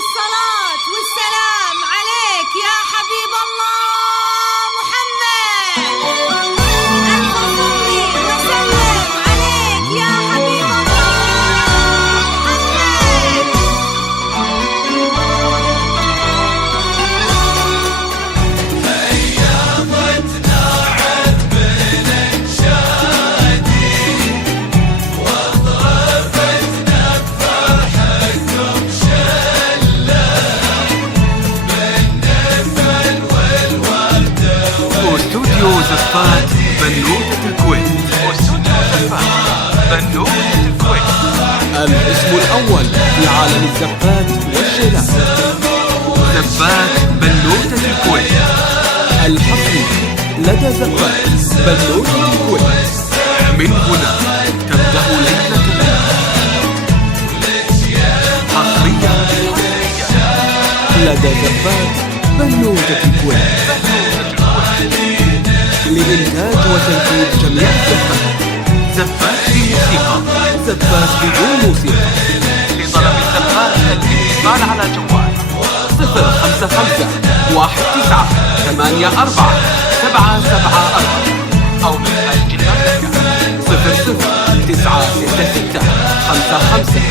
الصلاة والسلام عليك يا حبيب الله محمد. ألف صلي وسلم عليك يا حبيب الله محمد. هيا نتنعم بالانشادي واضربتنا بفرحكم شلة بالنفل والوردة واستوديو زفات بنوتة الكويت. الاسم الأول في عالم الزفات والشيلات. زفات بنوتة الكويت. الحصري لدى زفات بنوتة الكويت. من هنا تبدأ ليلتنا حصريا لدى زفات بنوتة الكويت لإنتاج وتنفيذ جميع الزفات. زفات بموسيقى. زفات بدون موسيقى. لطلب الزفات الاتصال على جوال 055 19 84 774 أو من خارج المملكة 00 966 55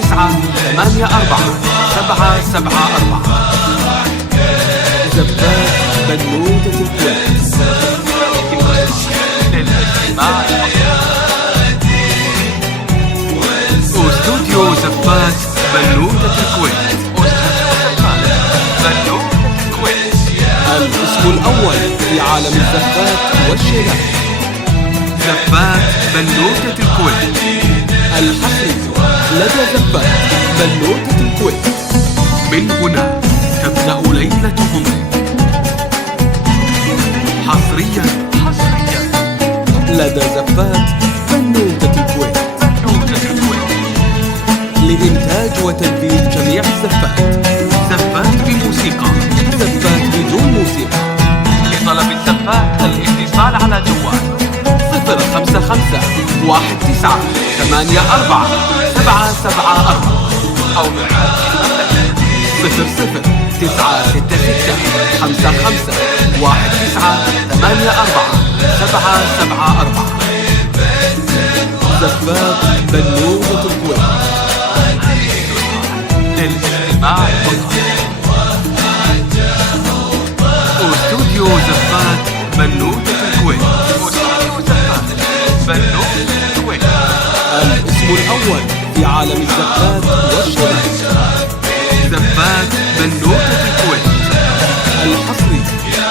19 84 774. زفات بنوتة الكويت. للاستماع واستوديو زفات بنوتة الكويت. الاسم الأول في عالم الزفات والشيلات. زفات بنوتة الكويت. الحصري لدى زفات بنوتة الكويت. من هنا تبدأ ليلتهم حصريا لدى زفات بنوتة الكويت لإنتاج وتنفيذ جميع الزفات. زفات بموسيقى. زفات بدون موسيقى. لطلب الزفات الاتصال على جوال 055 19 84 774 أو من خارج المملكة 00 966 55 19 84 774. زفات بنوتة الكويت. للاستماع واستوديو زفات بنوتة الكويت. الاسم الأول في عالم الزفات والشيلات. زفات بنوتة الكويت. الحصري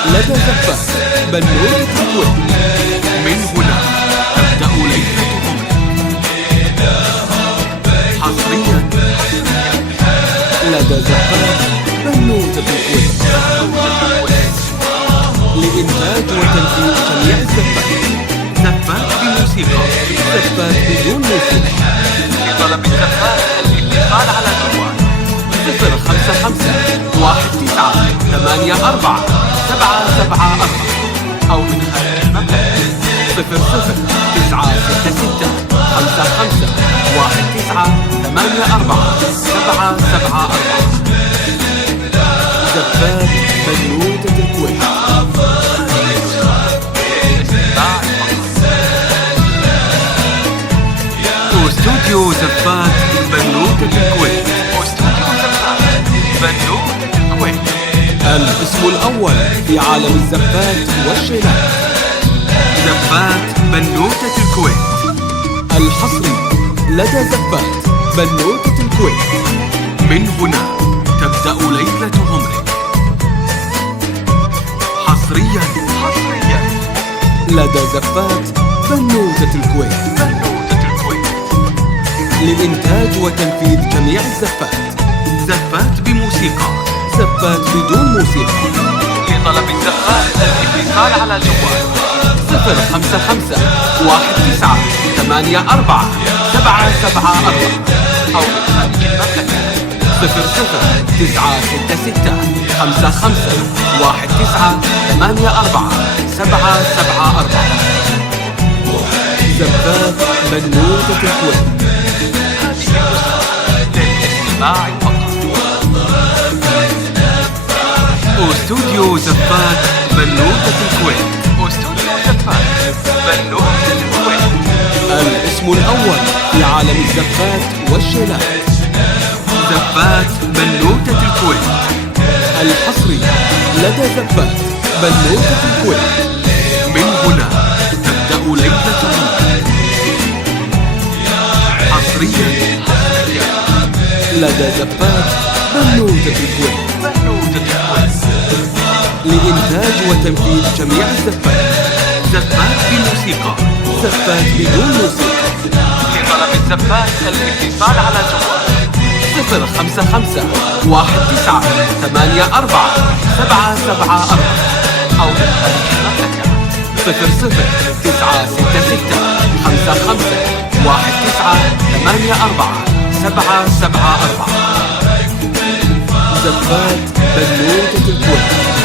لدى زفات بنوتة الكويت. من هنا تبدأ ليلتهم حصريا لدى زفات بنوتة الكويت لإنتاج وتنفيذ جميع الزفات. زفات بموسيقى. زفات بدون موسيقى. لطلب الزفات الاتصال على جوال 055 19 84 774 أو من خارج المملكة 00 966 55 19 84 774. زفات بنوتة الكويت. واستوديو زفات بنوتة الكويت. الاسم الأول في عالم الزفات والشيلات. زفات بنوتة الكويت. الحصري لدى زفات بنوتة الكويت. من هنا تبدأ ليلتهم حصريا لدى زفات بنوتة الكويت لإنتاج وتنفيذ جميع الزفات. زفات بموسيقى. زفات بدون موسيقى. لطلب الزفات الاتصال على جوال 055 19 84 774 أو من خارج المملكة 00 966 55 19 84 774. زفات بنوتة الكويت. للاستماع فقط. استوديو زفات بنوتة الكويت. استوديو زفات بنوتة الكويت. الاسم الأول في عالم الزفات والشيلات. زفات بنوتة الكويت. الحصري لدى زفات بنوتة الكويت. من هنا تبدأ ليلة العيد. حصريا لدى زفات بنوتة الكويت. بنوتة الكويت. لإنتاج وتنفيذ جميع الزفات. زفات بالموسيقى. زفات بدون موسيقى. لطلب الزفات الاتصال على جوال 055 19 84 774 أو بالخارج المملكة 00 966 55 19 84 774. زفات بنوتة الكويت.